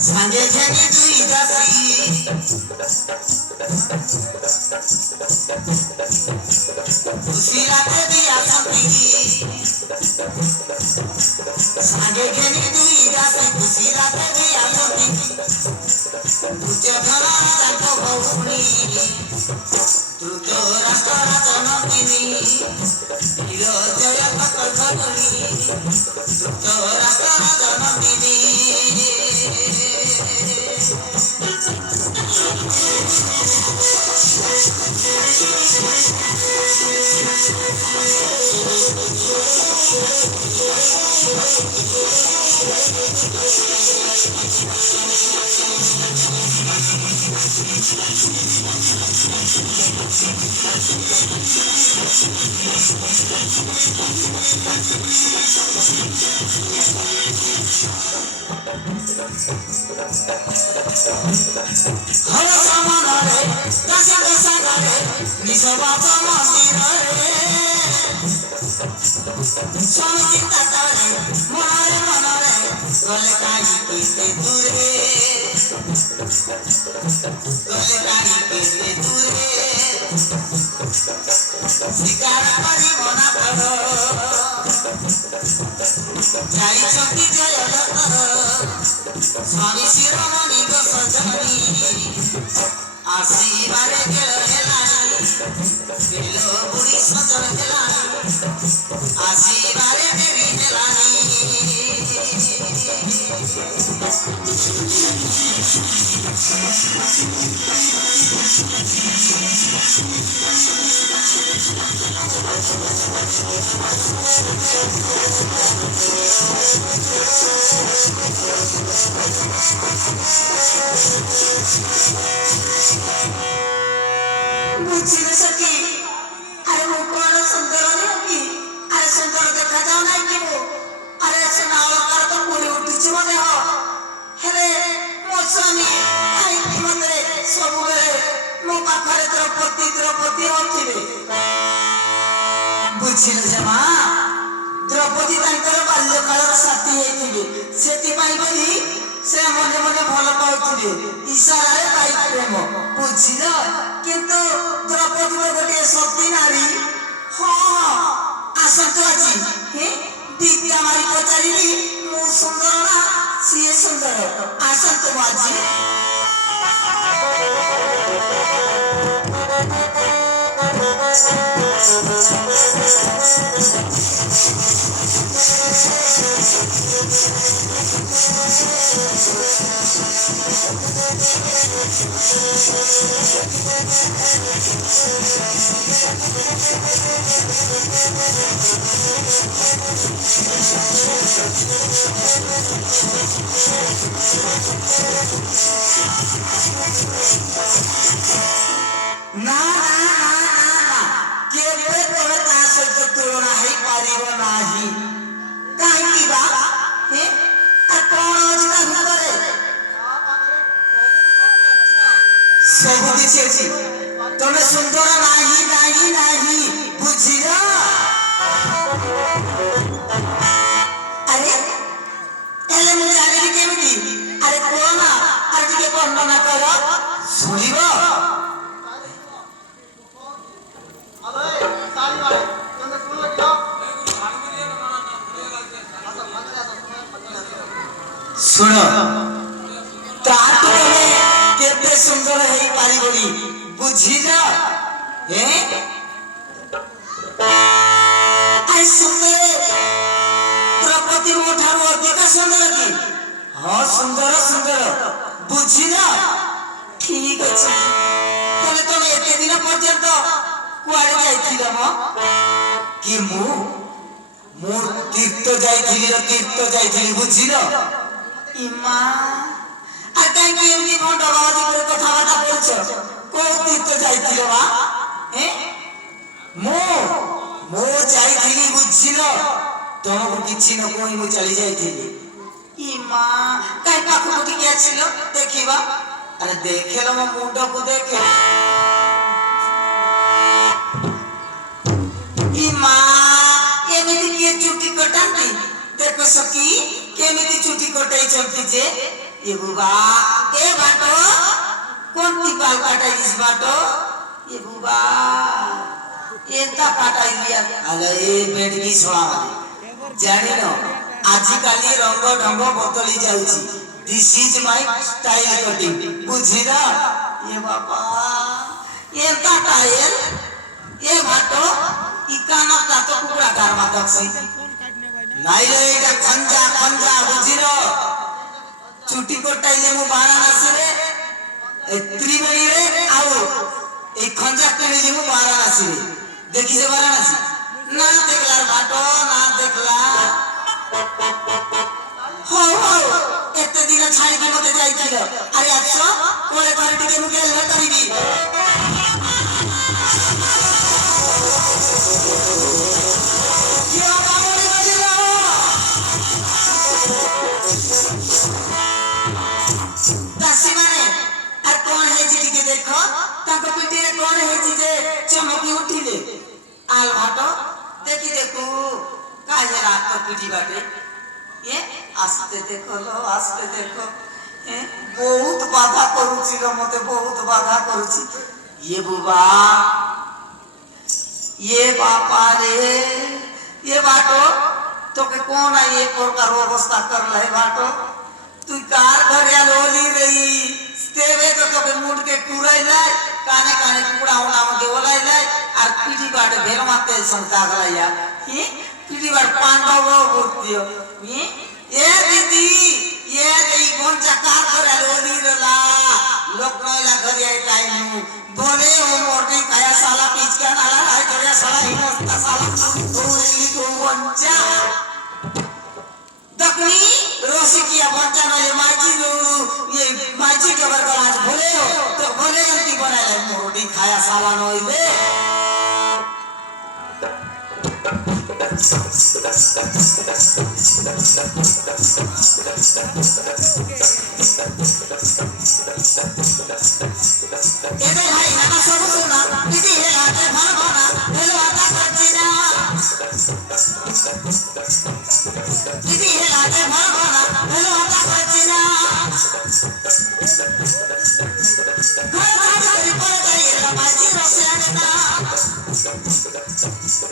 Sange jani dui dasi, usirate diya sangi. Sange jani dui dasi, usirate diya sangi. Ujja bhala janto bhauni, druto rastara janogini. Hiro jaya pakal bhauni, druto rastara janogini. Hara samanare, dasa dasa gare, nisabata mandirare. Samajita tare, manare manare, gale kai kiste dure. Gale kai kiste dure. Sikara pari mona karo, jai chakti jaya lakaro. Swami Shiromani ko sajani, asibare gelo helani, gelo buri sajan helani, asibare devi helani. बुझी सकी अरे वो कौन सुंदर नहीं की अरे सुंदर देखा जाओ नहीं कि वो अरे सुनाओ कर तो पूरी उठी चुने हो हेले मौसमी आई की मते सब मेरे मुका करे द्रौपदी होती है बुझी जमा द्रौपदी तांकर बाल्य कालर साथी ହେଇଥିଲେ ସେଥିପାଇଁ ବୋଲି से मने मने भल पाउथिले इशारारे पाई प्रेम बुझिल किंतु द्रौपदी गोटे सती नारी हाँ आसतु आज हे विद्या मारी पचारिली मु सुंदर ना सी सुंदर आसतु आज ना केवे तोरे ता सहित तुलना है पारिब नाही काहे बा हे आ कोन अजता भीतरे सब किछि अछि तमे सुंदर नाही बुझिल अरे एले मु जानि केमिति अरे कोन अरे के वर्णना कर सुनिबो सुन तातु केते सुंदर है पारी बोली बुझिल हे आई सुंदर द्रौपदी मोठारु अधिक सुंदर की हाँ सुंदर बुझिल ठीक अछि तले तमे एते दिन पर्यंत कुआडे जाइथिल म कि मु तीर्थ जाइथिली बुझिल इमा आ काई के एमनी भंड बाबाजी करे कथा बाता करछ को तीर्थ जाइथिल मा हे मो जाइथिली बुझिल तमको किछि न कोई मु चली जाइथिली इमा काई पाखु के आछिल देखिबा अरे देखेलो मो मुंड को देखे कोटाई चलती जे ये बुबा ए बाटो कौन ती बाल काटाई इस बाटो ये बुबा एंता काटाई लिया अरे ए बेडगी छोड़ा जानी नो आजिकाली रंग ढंग बदली जाउची this is my style cutting बुझी ना ये बाबा एंता टाइल ये बाटो इकाना कातो कुकुड़ा गारमा दक्षी नाई रे एटा खंजा खंजा बुझिरो चुटी कोटाइले मु वाराणसी रे ए त्रिवेणी रे आओ ए खंजा केनेली मु वाराणसी रे देखि जे वाराणसी ना देखलार बाटो ना देखला हो हो एते दिन छाई के मते जाइथिल अरे आछो कोले घर टिके मु गेल न करिबी दासी माने আর কোন হেজি টিকে দেখো তাকো পিটিরে কোন হেজি যে চমকি উঠিলে আল ভাটো দেখি দেখো কাজে রাত তো পিটি বাটে এ আস্তে দেখো লো আস্তে দেখো এ বহুত বাধা করুছি রে মতে বহুত বাধা করুছি ये बुबा ये बापा रे ये बाटो তোকে কোন এই প্রকার অবস্থা করলে বাটো তুই কার ঘরে আলোলি রই তেবে তো তোকে মুড়কে কুড়াই লাই কানে কানে কুড়া ওনা আমাকে ওলাই লাই আর পিটি বাটে ভের মারতে সংতা গলাইয়া কি পিটি বাট পান্ডব করতিও কি এ দিদি এ এই গঞ্জা কার ঘরে আলোলি রলা লোক নয়লা ঘরে আই টাইম বলে ও মোটে কায়া সালা পিচকা নালা রাই করে সালা হিনস্তা সালা তোরে তো গঞ্জা दकनी रोसी किया बच्चा वाले माची लोरू ये माची के बर आज भोले हो तो भोले गलती बना ले मोटी खाया साला नोइले एबे भाई नाना सब सुना दीदी हे आते भर भरा हेलो आता करचिना दीदी हे आते भर भरा हेलो आता करचिना घर घर करी पर जाई रे माची रसे आना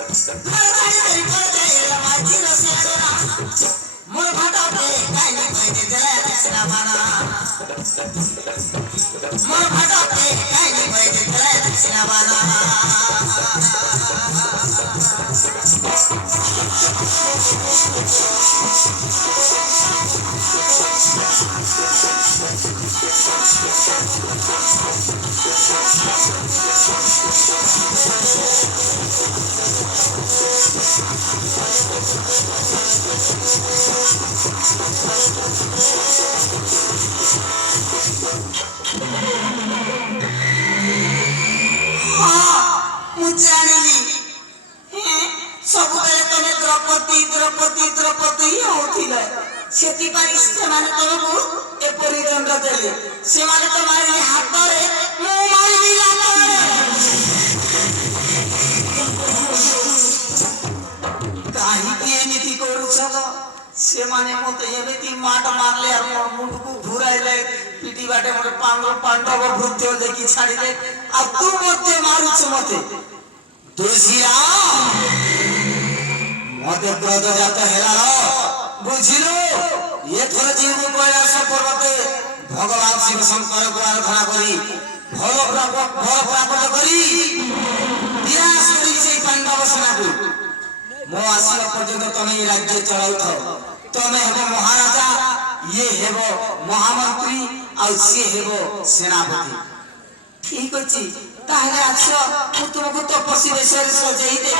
घर घर करी पर जाई रे माची रसे आना मोर भाटा पे काई नहीं पाइते जला रचना बना मोर भाटा पे काई नहीं पाइते जला रचना बना द्रौपदी द्रौपदी होथिले सेति पारी से माने तमको ए परिदंड देले से माने तो मारी हाथ रे मु मारी दिला काहे के नीति करू छलो से माने मते एमिति माट मारले और मोर मुंड को घुराइले पिटी बाटे मोर पांडव भृत्य देखि छाड़िले आ तू मते मारू छ मते तुलसिया मते क्रोध जात हेला बुझिलो ये थोर जीव कैलाश पर्वते भगवान शिव शंकर को आराधना करी भल प्राप्त करी विनाश करी से पांडव सेना को मो आसीवा पर्यंत तमे राज्य चलाउथो तमे हेबो महाराजा ये हेबो महामंत्री आ से हेबो सेनापति ठीक अछि ताहले आछो मु तुमको तपस्वी बेशरे सजेई दे